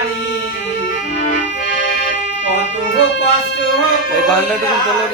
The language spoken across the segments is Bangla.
নারী কত কষ্ট এই বাংলাটুকু তোলে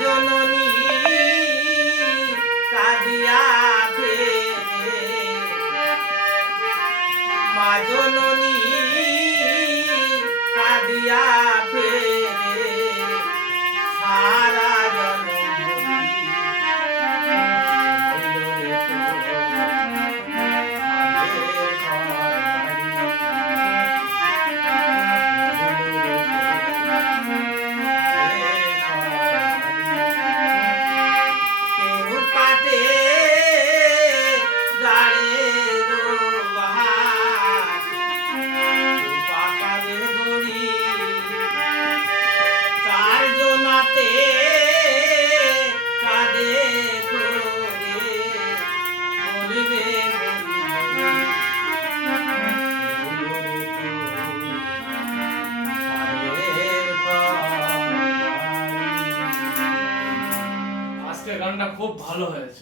জননী কাঁদিয়া মা জননী কাঁদিয়া ফের। রান্না খুব ভালো হয়েছে।